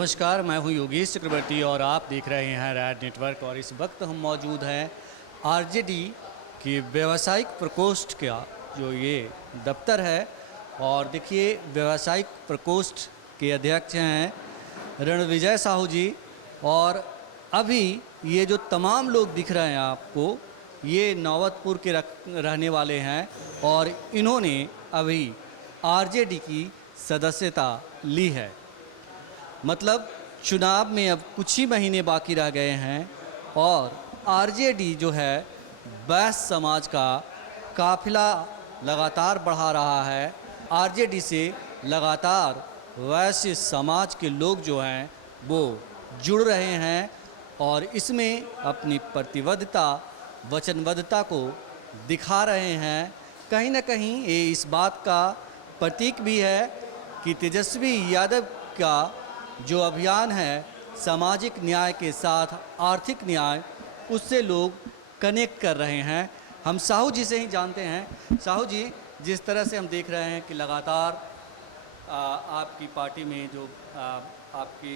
नमस्कार, मैं हूं योगेश चक्रवर्ती और आप देख रहे हैं रैड नेटवर्क। और इस वक्त हम मौजूद हैं आरजेडी के व्यावसायिक प्रकोष्ठ का जो ये दफ्तर है। और देखिए, व्यावसायिक प्रकोष्ठ के अध्यक्ष हैं रणविजय साहू जी। और अभी ये जो तमाम लोग दिख रहे हैं आपको, ये नौबतपुर के रहने वाले हैं और इन्होंने अभी आरजेडी की सदस्यता ली है। मतलब चुनाव में अब कुछ ही महीने बाकी रह गए हैं और आरजेडी जो है बैस समाज का काफिला लगातार बढ़ा रहा है। आरजेडी से लगातार वैश्य समाज के लोग जो हैं वो जुड़ रहे हैं और इसमें अपनी प्रतिबद्धता, वचनबद्धता को दिखा रहे हैं। कहीं ना कहीं ये इस बात का प्रतीक भी है कि तेजस्वी यादव का जो अभियान है सामाजिक न्याय के साथ आर्थिक न्याय, उससे लोग कनेक्ट कर रहे हैं। हम साहू जी से ही जानते हैं। साहू जी, जिस तरह से हम देख रहे हैं कि लगातार आपकी पार्टी में जो आपके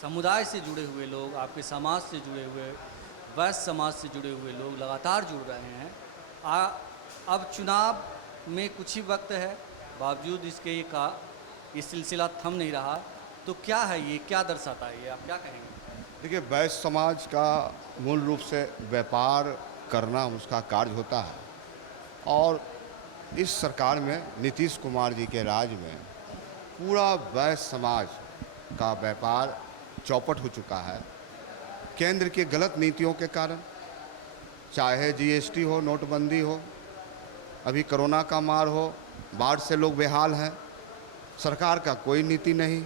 समुदाय से जुड़े हुए लोग, आपके समाज से जुड़े हुए, वैश्य समाज से जुड़े हुए लोग लगातार जुड़ रहे हैं। अब चुनाव में कुछ ही वक्त है, बावजूद इसके का ये सिलसिला थम नहीं रहा। तो क्या है ये, क्या दर्शाता है ये, आप क्या कहेंगे? देखिए, वैश्य समाज का मूल रूप से व्यापार करना उसका कार्य होता है। और इस सरकार में नीतीश कुमार जी के राज में पूरा वैश्य समाज का व्यापार चौपट हो चुका है। केंद्र की गलत नीतियों के कारण, चाहे जीएसटी हो, नोटबंदी हो, अभी कोरोना का मार हो, बाढ़ से लोग बेहाल हैं, सरकार का कोई नीति नहीं,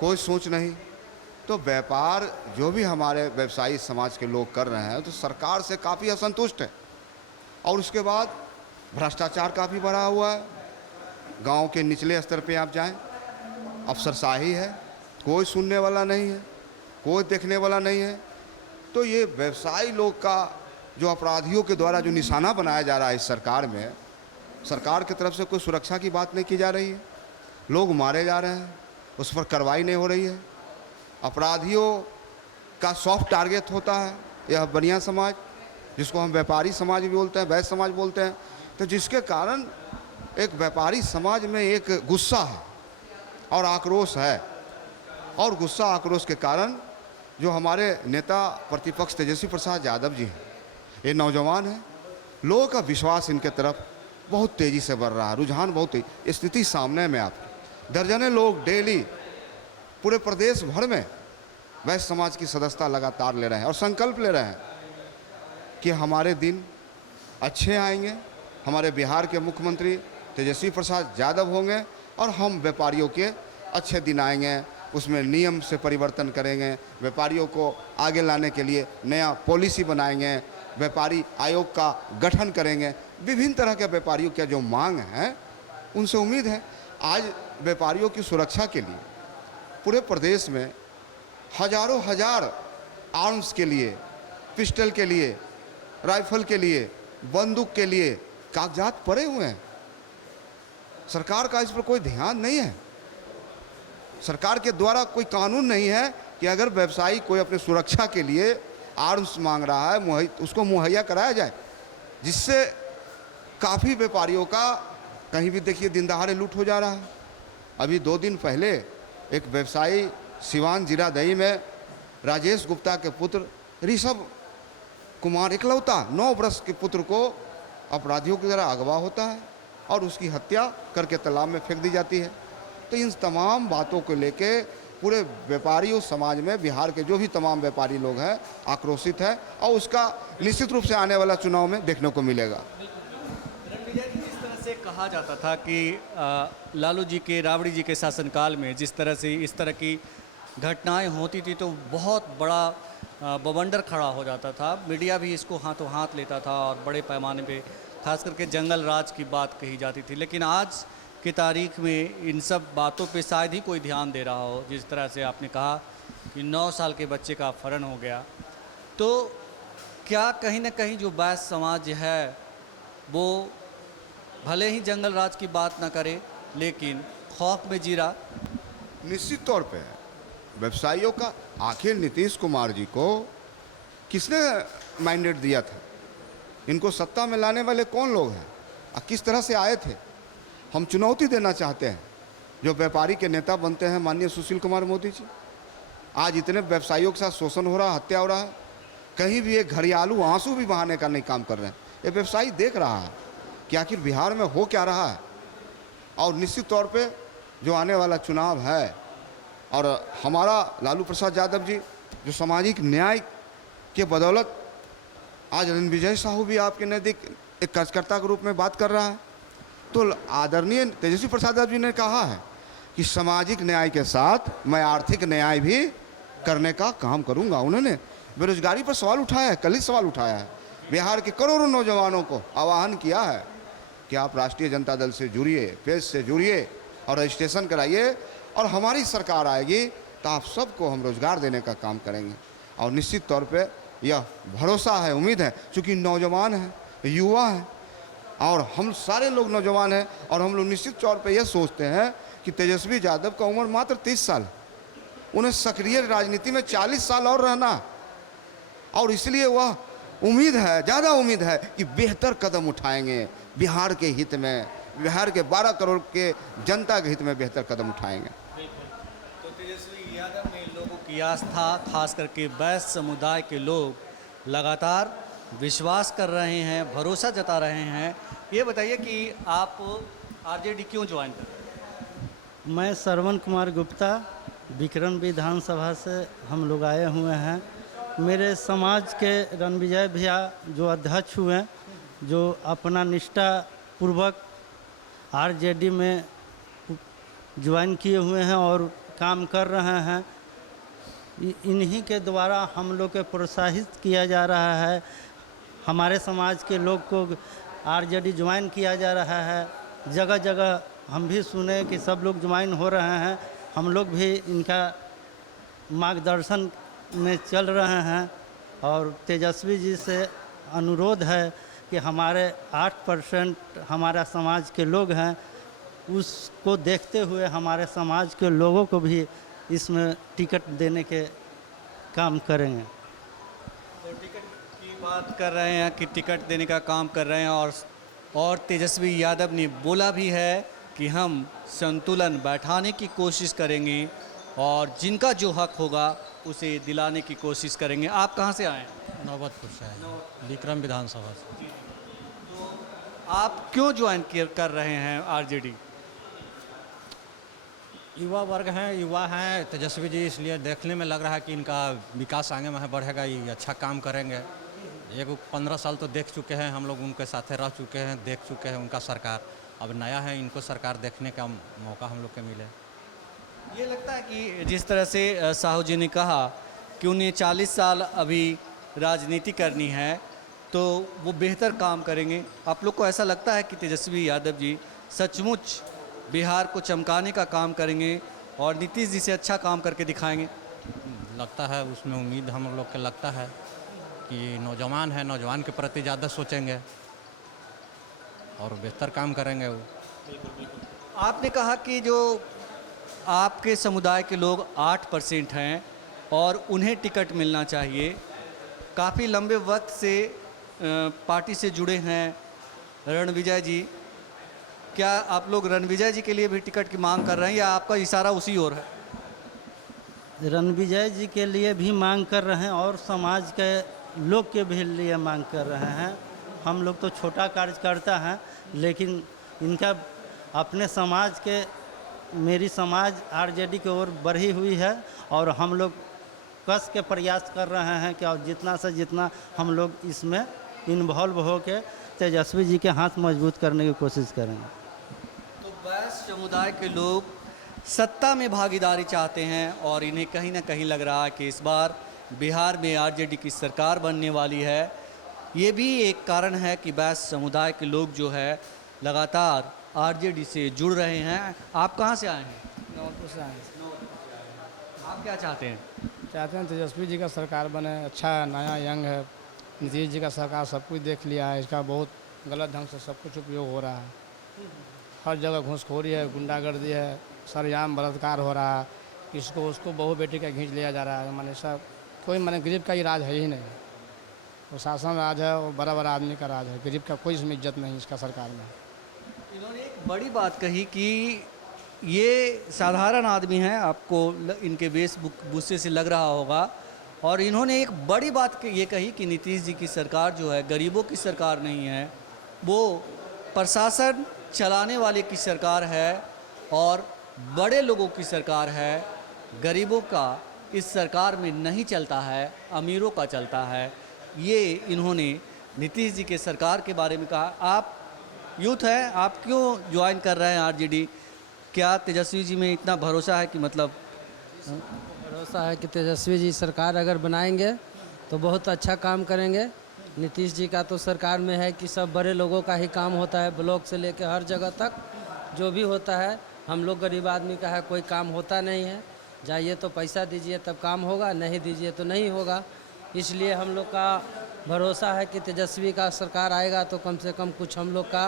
कोई सोच नहीं। तो व्यापार जो भी हमारे व्यवसायी समाज के लोग कर रहे हैं तो सरकार से काफ़ी असंतुष्ट है। और उसके बाद भ्रष्टाचार काफ़ी बढ़ा हुआ है। गांव के निचले स्तर पे आप जाएं, अफसरशाही है, कोई सुनने वाला नहीं है, कोई देखने वाला नहीं है। तो ये व्यवसायी लोग का जो अपराधियों के द्वारा जो निशाना बनाया जा रहा है इस सरकार में, सरकार की तरफ से कोई सुरक्षा की बात नहीं की जा रही है। लोग मारे जा रहे हैं, उस पर कार्रवाई नहीं हो रही है। अपराधियों का सॉफ्ट टारगेट होता है यह बनिया समाज, जिसको हम व्यापारी समाज भी बोलते हैं, वैश्य समाज बोलते हैं। तो जिसके कारण एक व्यापारी समाज में एक गुस्सा है और आक्रोश है। और गुस्सा आक्रोश के कारण जो हमारे नेता प्रतिपक्ष तेजस्वी प्रसाद यादव जी हैं, ये नौजवान हैं, लोगों का विश्वास इनके तरफ बहुत तेज़ी से बढ़ रहा है, रुझान बहुत तेज। स्थिति सामने में आपकी दर्जनों लोग डेली पूरे प्रदेश भर में वैश्य समाज की सदस्यता लगातार ले रहे हैं और संकल्प ले रहे हैं कि हमारे दिन अच्छे आएंगे, हमारे बिहार के मुख्यमंत्री तेजस्वी प्रसाद यादव होंगे और हम व्यापारियों के अच्छे दिन आएंगे। उसमें नियम से परिवर्तन करेंगे, व्यापारियों को आगे लाने के लिए नया पॉलिसी बनाएंगे, व्यापारी आयोग का गठन करेंगे। विभिन्न तरह के व्यापारियों की जो मांग है उनसे उम्मीद है आज व्यापारियों की सुरक्षा के लिए पूरे प्रदेश में हजारों हजार आर्म्स के लिए, पिस्टल के लिए, राइफल के लिए, बंदूक के लिए कागजात पड़े हुए हैं। सरकार का इस पर कोई ध्यान नहीं है। सरकार के द्वारा कोई कानून नहीं है कि अगर व्यवसायी कोई अपने सुरक्षा के लिए आर्म्स मांग रहा है उसको मुहैया कराया जाए, जिससे काफ़ी व्यापारियों का कहीं भी देखिए दिन दहाड़े लूट हो जा रहा है। अभी 2 दिन पहले एक व्यवसायी सिवान जीरादही में राजेश गुप्ता के पुत्र ऋषभ कुमार इकलौता 9 वर्ष के पुत्र को अपराधियों की तरह अगवा होता है और उसकी हत्या करके तालाब में फेंक दी जाती है। तो इन तमाम बातों को लेके पूरे व्यापारियों समाज में बिहार के जो भी तमाम व्यापारी लोग हैं आक्रोशित है और उसका निश्चित रूप से आने वाला चुनाव में देखने को मिलेगा। जिस तरह से कहा जाता था कि लालू जी के, राबड़ी जी के शासनकाल में जिस तरह से इस तरह की घटनाएं होती थी तो बहुत बड़ा बवंडर खड़ा हो जाता था। मीडिया भी इसको हाथों हाथ लेता था और बड़े पैमाने पे खास करके जंगल राज की बात कही जाती थी। लेकिन आज की तारीख में इन सब बातों पे शायद ही कोई ध्यान दे रहा हो। जिस तरह से आपने कहा कि 9 साल के बच्चे का अपहरण हो गया, तो क्या कहीं ना कहीं जो वैश्य समाज है वो भले ही जंगल राज की बात ना करे लेकिन खौफ में जी रहा? निश्चित तौर पे व्यवसायियों का। आखिर नीतीश कुमार जी को किसने मैंडेट दिया था? इनको सत्ता में लाने वाले कौन लोग हैं और किस तरह से आए थे? हम चुनौती देना चाहते हैं जो व्यापारी के नेता बनते हैं माननीय सुशील कुमार मोदी जी। आज इतने व्यवसायियों के साथ शोषण हो रहा है, हत्या हो रहा है, कहीं भी एक घड़ियालू आंसू भी बहाने का नहीं काम कर रहे हैं। ये व्यवसायी देख रहा है कि आखिर बिहार में हो क्या रहा है। और निश्चित तौर पे जो आने वाला चुनाव है और हमारा लालू प्रसाद यादव जी जो सामाजिक न्याय के बदौलत आज रणविजय साहू भी आपके नज़दीक एक कार्यकर्ता के रूप में बात कर रहा है, तो आदरणीय तेजस्वी प्रसाद यादव जी ने कहा है कि सामाजिक न्याय के साथ मैं आर्थिक न्याय भी करने का काम करूंगा। उन्होंने बेरोजगारी पर सवाल उठाया है, कल ही सवाल उठाया है। बिहार के करोड़ों नौजवानों को आह्वान किया है कि आप राष्ट्रीय जनता दल से जुड़िए, पेज से जुड़िए और रजिस्ट्रेशन कराइए, और हमारी सरकार आएगी तो आप सबको हम रोजगार देने का काम करेंगे। और निश्चित तौर पे यह भरोसा है, उम्मीद है, क्योंकि नौजवान हैं, युवा हैं और हम सारे लोग नौजवान हैं, और हम लोग निश्चित तौर पे यह सोचते हैं कि तेजस्वी यादव का उम्र मात्र 30 साल, उन्हें सक्रिय राजनीति में 40 साल और रहना, और इसलिए वह उम्मीद है, ज़्यादा उम्मीद है कि बेहतर कदम उठाएंगे बिहार के हित में, बिहार के 12 करोड़ के जनता के हित में बेहतर कदम उठाएंगे। तो तेजस्वी यादव में लोगों की आस्था, खास करके वैश्य समुदाय के लोग लगातार विश्वास कर रहे हैं, भरोसा जता रहे हैं। ये बताइए कि आप आरजेडी क्यों ज्वाइन कर रहे हैं? मैं श्रवण कुमार गुप्ता, विक्रम विधानसभा से हम लोग आए हुए हैं। मेरे समाज के रणविजय भैया जो अध्यक्ष हुए, जो अपना निष्ठा पूर्वक आरजेडी में ज्वाइन किए हुए हैं और काम कर रहे हैं, इन्हीं के द्वारा हम लोग के प्रोत्साहित किया जा रहा है। हमारे समाज के लोग को आरजेडी ज्वाइन किया जा रहा है। जगह जगह हम भी सुने कि सब लोग ज्वाइन हो रहे हैं। हम लोग भी इनका मार्गदर्शन में चल रहे हैं, और तेजस्वी जी से अनुरोध है कि हमारे 8% हमारा समाज के लोग हैं, उसको देखते हुए हमारे समाज के लोगों को भी इसमें टिकट देने के काम करेंगे। तो टिकट की बात कर रहे हैं कि टिकट देने का काम कर रहे हैं, और तेजस्वी यादव ने बोला भी है कि हम संतुलन बैठाने की कोशिश करेंगे और जिनका जो हक होगा उसे दिलाने की कोशिश करेंगे। आप कहाँ से आए हैं? नौबतपुर से आए, विक्रम विधानसभा से। तो आप क्यों ज्वाइन कर रहे हैं आरजेडी? युवा वर्ग हैं, युवा हैं तेजस्वी जी, इसलिए देखने में लग रहा है कि इनका विकास आगे में बढ़ेगा, ये अच्छा काम करेंगे। एक 15 साल तो देख चुके हैं हम लोग, उनके साथ रह चुके हैं, देख चुके हैं उनका सरकार। अब नया है, इनको सरकार देखने का मौका हम लोग के मिले। ये लगता है कि जिस तरह से साहू जी ने कहा कि उन्हें 40 साल अभी राजनीति करनी है, तो वो बेहतर काम करेंगे। आप लोग को ऐसा लगता है कि तेजस्वी यादव जी सचमुच बिहार को चमकाने का काम करेंगे और नीतीश जी से अच्छा काम करके दिखाएंगे? लगता है, उसमें उम्मीद हम लोग के लगता है कि नौजवान है, नौजवान के प्रति ज़्यादा सोचेंगे और बेहतर काम करेंगे वो। आपने कहा कि जो आपके समुदाय के लोग 8% हैं और उन्हें टिकट मिलना चाहिए। काफ़ी लंबे वक्त से पार्टी से जुड़े हैं रणविजय जी। क्या आप लोग रणविजय जी के लिए भी टिकट की मांग कर रहे हैं या आपका इशारा उसी ओर है? रणविजय जी के लिए भी मांग कर रहे हैं और समाज के लोग के भी लिए मांग कर रहे हैं। हम लोग तो छोटा कार्यकर्ता हैं, लेकिन इनका अपने समाज के, मेरी समाज आरजेडी की ओर बढ़ी हुई है और हम लोग कस के प्रयास कर रहे हैं कि और जितना से जितना हम लोग इसमें इन्वॉल्व हो के तेजस्वी जी के हाथ मजबूत करने की कोशिश करेंगे। तो वैश्य समुदाय के लोग सत्ता में भागीदारी चाहते हैं और इन्हें कहीं ना कहीं लग रहा है कि इस बार बिहार में आरजेडी की सरकार बनने वाली है। ये भी एक कारण है कि वैश्य समुदाय के लोग जो है लगातार आरजेडी से जुड़ रहे हैं। आप कहाँ से आए हैं? नौबतपुर से आए हैं। आप क्या चाहते हैं? चाहते हैं तेजस्वी जी का सरकार बने, अच्छा है, नया यंग है। नीतीश जी का सरकार सब कुछ देख लिया है, इसका बहुत गलत ढंग से सब कुछ उपयोग हो रहा है। हर जगह घूसखोरी है, गुंडागर्दी है, सरेआम बलात्कार हो रहा है। किसको उसको बहू बेटी का खींच लिया जा रहा है। माने सब कोई माने गरीब का ही राज है ही नहीं। वो शासन राज है, वो बड़ा बड़ा आदमी का राज है। गरीब का कोई इसमें इज्जत नहीं इसका सरकार में। इन्होंने एक बड़ी बात कही कि ये साधारण आदमी हैं, आपको इनके वेशभूषे से लग रहा होगा, और इन्होंने एक बड़ी बात ये कही कि नीतीश जी की सरकार जो है गरीबों की सरकार नहीं है, वो प्रशासन चलाने वाले की सरकार है और बड़े लोगों की सरकार है। गरीबों का इस सरकार में नहीं चलता है, अमीरों का चलता है। ये इन्होंने नीतीश जी के सरकार के बारे में कहा। आप यूथ हैं, आप क्यों ज्वाइन कर रहे हैं आरजेडी? क्या तेजस्वी जी में इतना भरोसा है कि मतलब भरोसा है कि तेजस्वी जी सरकार अगर बनाएंगे तो बहुत अच्छा काम करेंगे। नीतीश जी का तो सरकार में है कि सब बड़े लोगों का ही काम होता है, ब्लॉक से लेकर हर जगह तक जो भी होता है। हम लोग गरीब आदमी का है कोई काम होता नहीं है। जाइए तो पैसा दीजिए तब काम होगा, नहीं दीजिए तो नहीं होगा। इसलिए हम लोग का भरोसा है कि तेजस्वी का सरकार आएगा तो कम से कम कुछ हम लोग का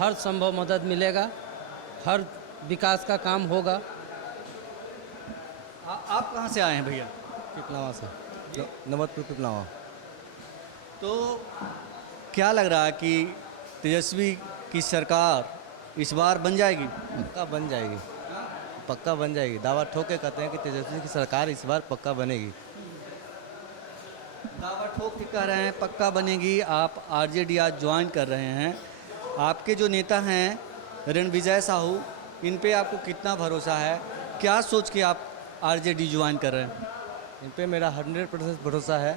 हर संभव मदद मिलेगा, हर विकास का काम होगा। आप कहाँ से आए हैं भैया? पिपलावा से, नवतपुर पिपलावा। तो क्या लग रहा है कि तेजस्वी की सरकार इस बार बन जाएगी? पक्का बन जाएगी, पक्का बन जाएगी। दावा ठोक के कहते हैं कि तेजस्वी की सरकार इस बार पक्का बनेगी। दावा ठोक के कह रहे हैं पक्का बनेगी। आप आरजेडी आज ज्वाइन कर रहे हैं। आपके जो नेता हैं रणविजय साहू, इन पे आपको कितना भरोसा है? क्या सोच के आप आरजेडी ज्वाइन कर रहे हैं? इन पे मेरा 100% भरोसा है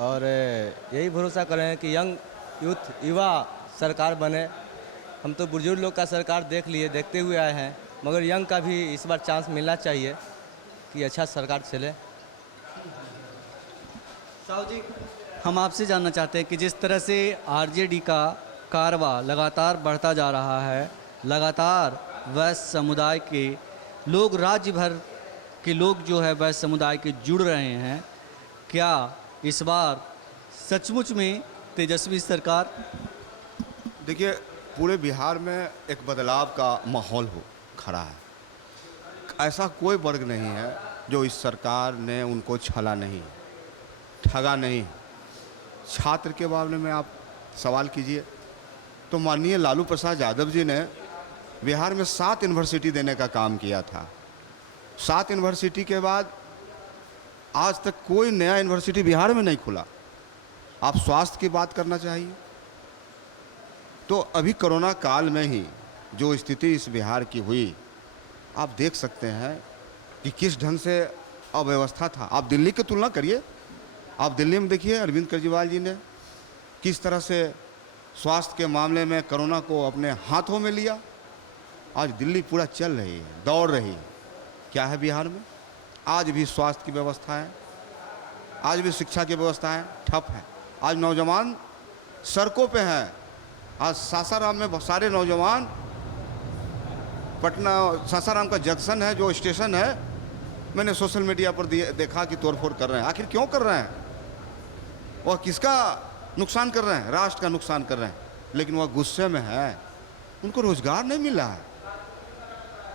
और यही भरोसा कर रहे हैं कि यंग यूथ युवा सरकार बने। हम तो बुजुर्ग लोग का सरकार देख लिए, देखते हुए आए हैं, मगर यंग का भी इस बार चांस मिलना चाहिए कि अच्छा सरकार चले। साहू जी, हम आपसे जानना चाहते हैं कि जिस तरह से आरजेडी का कारवा लगातार बढ़ता जा रहा है, लगातार वैश्य समुदाय के लोग, राज्य भर के लोग जो है वैश्य समुदाय के जुड़ रहे हैं, क्या इस बार सचमुच में तेजस्वी सरकार? देखिए, पूरे बिहार में एक बदलाव का माहौल हो खड़ा है। ऐसा कोई वर्ग नहीं है जो इस सरकार ने उनको छला नहीं, ठगा नहीं। छात्र के मामले में आप सवाल कीजिए तो माननीय लालू प्रसाद यादव जी ने बिहार में 7 यूनिवर्सिटी देने का काम किया था। 7 यूनिवर्सिटी के बाद आज तक कोई नया यूनिवर्सिटी बिहार में नहीं खुला। आप स्वास्थ्य की बात करना चाहिए तो अभी कोरोना काल में ही जो स्थिति इस बिहार की हुई, आप देख सकते हैं कि किस ढंग से अव्यवस्था था। आप दिल्ली की तुलना करिए, आप दिल्ली में देखिए अरविंद केजरीवाल जी ने किस तरह से स्वास्थ्य के मामले में कोरोना को अपने हाथों में लिया। आज दिल्ली पूरा चल रही है, दौड़ रही है। क्या है बिहार में? आज भी स्वास्थ्य की व्यवस्था है, आज भी शिक्षा की व्यवस्था है, ठप है। आज नौजवान सड़कों पे हैं। आज सासाराम में बहुत सारे नौजवान, पटना सासाराम का जंक्शन है जो स्टेशन है, मैंने सोशल मीडिया पर देखा कि तोड़फोड़ कर रहे हैं। आखिर क्यों कर रहे हैं? वह किसका नुकसान कर रहे हैं? राष्ट्र का नुकसान कर रहे हैं। लेकिन वह गुस्से में है, उनको रोजगार नहीं मिला है।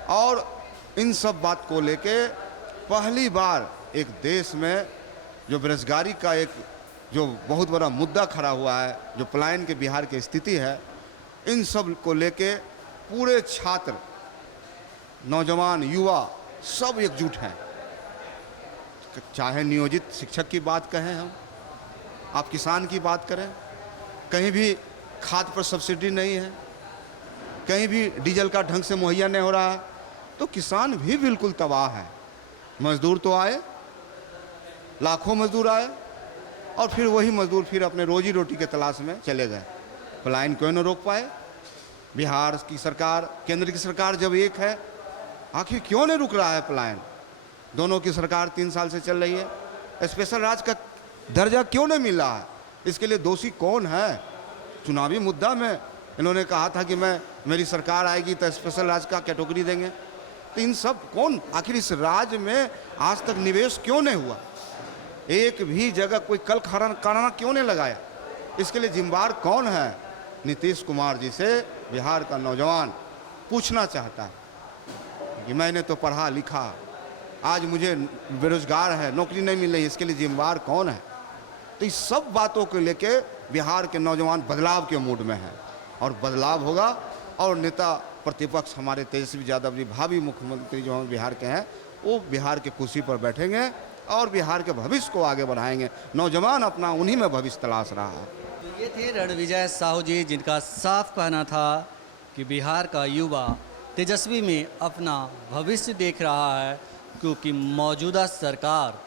और इन सब बात को लेके पहली बार एक देश में जो बेरोजगारी का एक जो बहुत बड़ा मुद्दा खड़ा हुआ है, जो पलायन के बिहार की स्थिति है, इन सब को लेके पूरे छात्र, नौजवान, युवा सब एकजुट हैं। चाहे नियोजित शिक्षक की बात कहें हम, आप किसान की बात करें, कहीं भी खाद पर सब्सिडी नहीं है, कहीं भी डीजल का ढंग से मुहैया नहीं हो रहा है, तो किसान भी बिल्कुल तबाह है। मजदूर तो आए, लाखों मजदूर आए और फिर वही मजदूर फिर अपने रोजी रोटी के तलाश में चले गए। पलायन क्यों न रोक पाए? बिहार की सरकार, केंद्र की सरकार जब एक है, आखिर क्यों नहीं रुक रहा है पलायन? दोनों की सरकार 3 साल से चल रही है। स्पेशल राज्य का दर्जा क्यों नहीं मिल रहा है? इसके लिए दोषी कौन है? चुनावी मुद्दा में इन्होंने कहा था कि मेरी सरकार आएगी तो स्पेशल राज्य का कैटेगरी देंगे। तो इन सब कौन, आखिर इस राज्य में आज तक निवेश क्यों नहीं हुआ? एक भी जगह कोई कल कारखाना क्यों नहीं लगाया? इसके लिए जिम्मेदार कौन है? नीतीश कुमार जी से बिहार का नौजवान पूछना चाहता है कि मैंने तो पढ़ा लिखा, आज मुझे बेरोजगार है, नौकरी नहीं मिल रही, इसके लिए जिम्मेवार कौन है? तो इस सब बातों को लेके बिहार के नौजवान बदलाव के मूड में हैं और बदलाव होगा। और नेता प्रतिपक्ष हमारे तेजस्वी यादव जी, भावी मुख्यमंत्री जो हम बिहार के हैं, वो बिहार के कुर्सी पर बैठेंगे और बिहार के भविष्य को आगे बढ़ाएंगे। नौजवान अपना उन्हीं में भविष्य तलाश रहा है। तो ये थे रणविजय साहू जी, जिनका साफ कहना था कि बिहार का युवा तेजस्वी में अपना भविष्य देख रहा है, क्योंकि मौजूदा सरकार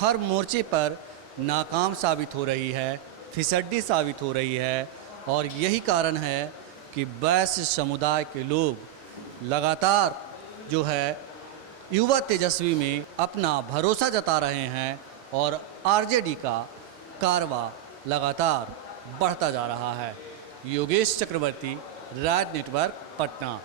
हर मोर्चे पर नाकाम साबित हो रही है, फिसड्डी साबित हो रही है। और यही कारण है कि वैश्य समुदाय के लोग लगातार जो है युवा तेजस्वी में अपना भरोसा जता रहे हैं और आरजेडी का कारवा लगातार बढ़ता जा रहा है। योगेश चक्रवर्ती, राज नेटवर्क, पटना।